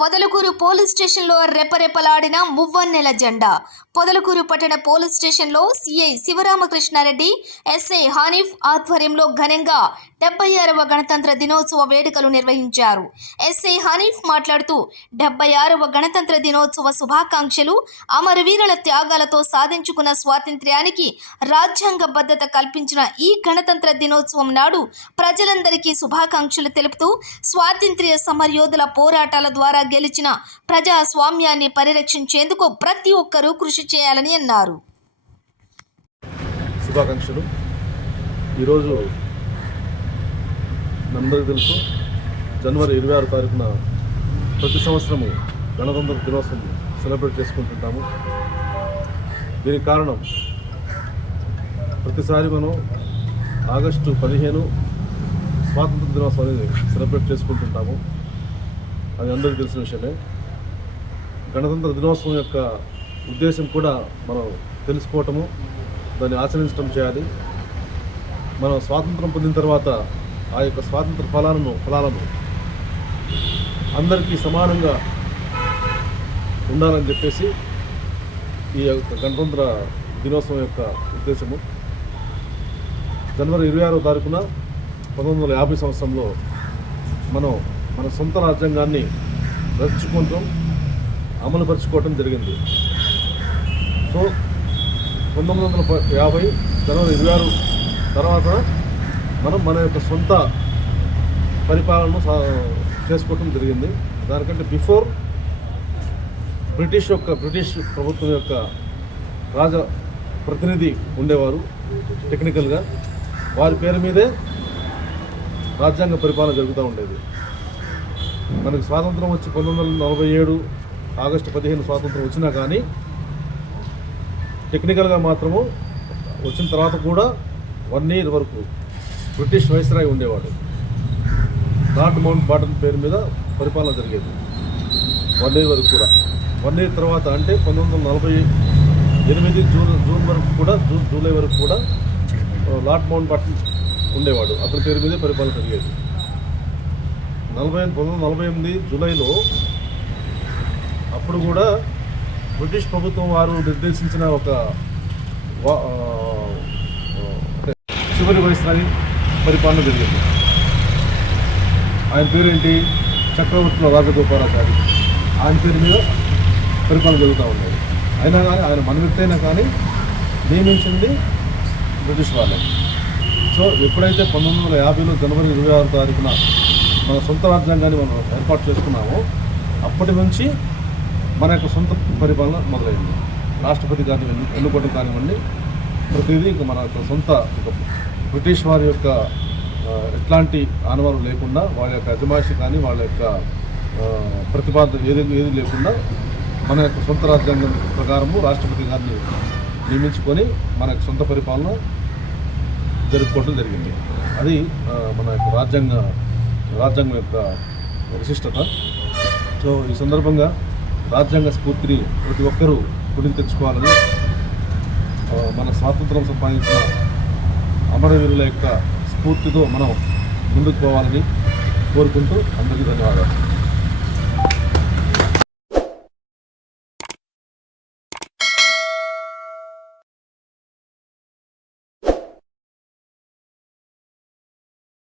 Podalakuru police స్టేషన్లో రెపరెపలాడిన మువ్వన్నెల జెండా. పొదలకూరు పట్టణ పోలీస్ స్టేషన్లో సిఐ శివరామకృష్ణారెడ్డి ఎస్ఐ హానిఫ్ ఆధ్వర్యంలో ఘనంగా డెబ్బై ఆరవ గణతంత్ర దినోత్సవ వేడుకలు నిర్వహించారు. ఎస్ఐ హనీఫ్ మాట్లాడుతూ డెబ్బై ఆరవ గణతంత్ర దినోత్సవ శుభాకాంక్షలు అమరవీరుల త్యాగాలతో సాధించుకున్న స్వాతంత్ర్యానికి రాజ్యాంగబద్ధత కల్పించిన ఈ గణతంత్ర దినోత్సవం నాడు ప్రజలందరికీ శుభాకాంక్షలు తెలుపుతూ స్వాతంత్ర్య సమరయోధుల పోరాటాల ద్వారా గెలిచిన ప్రజాస్వామ్యాన్ని పరిరక్షించేందుకు ప్రతి ఒక్కరూ కృషి చేయాలని అన్నారు. శుభాకాంక్షలు. ఈరోజు మనందరికీ తెలుసు. జనవరి ఇరవై ఆరు తారీఖున ప్రతి సంవత్సరము గణతంత్ర దినోత్సవం సెలబ్రేట్ చేసుకుంటుంటాము. దీనికి కారణం ప్రతిసారి మనం ఆగస్టు పదిహేను స్వాతంత్ర దినోత్సవాన్ని సెలబ్రేట్ చేసుకుంటుంటాము. అది అందరికీ తెలిసిన విషయమే. గణతంత్ర దినోత్సవం యొక్క ఉద్దేశం కూడా మనం తెలుసుకోవటము దాన్ని ఆచరించడం చేయాలి. మనం స్వాతంత్రం పొందిన తర్వాత ఆ యొక్క స్వాతంత్ర ఫలాలను ఫలాలను అందరికీ సమానంగా ఉండాలని చెప్పేసి ఈ యొక్క గణతంత్ర దినోత్సవం యొక్క ఉద్దేశము. జనవరి ఇరవై ఆరో తారీఖున పంతొమ్మిది వందల యాభై సంవత్సరంలో మనం మన సొంత రాజ్యాంగాన్ని రచించుకోవటం అమలుపరుచుకోవటం జరిగింది. సో పంతొమ్మిది వందల యాభై జనవరి ఇరవై ఆరు తర్వాత మనం మన యొక్క సొంత పరిపాలన సా చేసుకోవటం జరిగింది. దానికంటే బిఫోర్ బ్రిటిష్ యొక్క బ్రిటిష్ ప్రభుత్వం యొక్క రాజ ప్రతినిధి ఉండేవారు టెక్నికల్గా. వారి పేరు మీదే రాజ్యాంగ పరిపాలన జరుగుతూ ఉండేది. మనకి స్వాతంత్రం వచ్చి పంతొమ్మిది వందల నలభై ఏడు ఆగస్టు పదిహేను స్వాతంత్రం వచ్చినా కానీ టెక్నికల్గా మాత్రము వచ్చిన తర్వాత కూడా వన్ ఇయర్ వరకు బ్రిటిష్ వైస్రాయ్ ఉండేవాడు. నాట్ మౌంట్ బాటన్ పేరు మీద పరిపాలన జరిగేది. వన్ ఇయర్ వరకు కూడా. వన్ ఇయర్ తర్వాత అంటే పంతొమ్మిది వందల నలభై ఎనిమిది జూన్ జూన్ వరకు కూడా జూన్ జూలై వరకు కూడా లార్డ్ మౌంట్ బాటన్ ఉండేవాడు. అతని పేరు మీదే పరిపాలన జరిగేది. నలభై పంతొమ్మిది వందల నలభై ఎనిమిది జూలైలో అప్పుడు కూడా బ్రిటిష్ ప్రభుత్వం వారు నిర్దేశించిన ఒక వా- చివరి వయసు పరిపాలన జరిగింది. ఆయన పేరు చక్రవర్తుల రాజగోపాలాచారి ఆయన పేరు మీద పరిపాలన జరుగుతూ ఉండేది అయినా కానీ ఆయన మనవిత్తైనా కానీ నియమించింది బ్రిటిష్ వాళ్ళే. సో ఎప్పుడైతే పంతొమ్మిది వందల యాభైలో జనవరి ఇరవై ఆరు తారీఖున మన సొంత రాజ్యాంగాన్ని మనం ఏర్పాటు చేసుకున్నామో అప్పటి నుంచి మన యొక్క సొంత పరిపాలన మొదలైంది. రాష్ట్రపతి కానివ్వండి ఎన్నుకోవడం కానివ్వండి ప్రతిదీ ఇంకా మన యొక్క సొంత ఒక బ్రిటిష్ వారి యొక్క ఎట్లాంటి ఆనవాలు లేకుండా వాళ్ళ యొక్క అజమాయిషి కానీ వాళ్ళ యొక్క ప్రతిపాదన ఏది ఏది లేకుండా మన యొక్క సొంత రాజ్యాంగం ప్రకారము రాష్ట్రపతి గారిని నియమించుకొని మన యొక్క సొంత పరిపాలన జరుపుకోవడం జరిగింది. అది మన యొక్క రాజ్యాంగ రాజ్యాంగం యొక్క విశిష్టత. సో ఈ సందర్భంగా రాజ్యాంగ స్ఫూర్తిని ప్రతి ఒక్కరూ పుణ్యం తెచ్చుకోవాలని మన స్వాతంత్రం సంపాదించిన అమరవీరుల యొక్క స్ఫూర్తితో మనం ముందుకు పోవాలని కోరుకుంటూ అందరికీ ధన్యవాదాలు.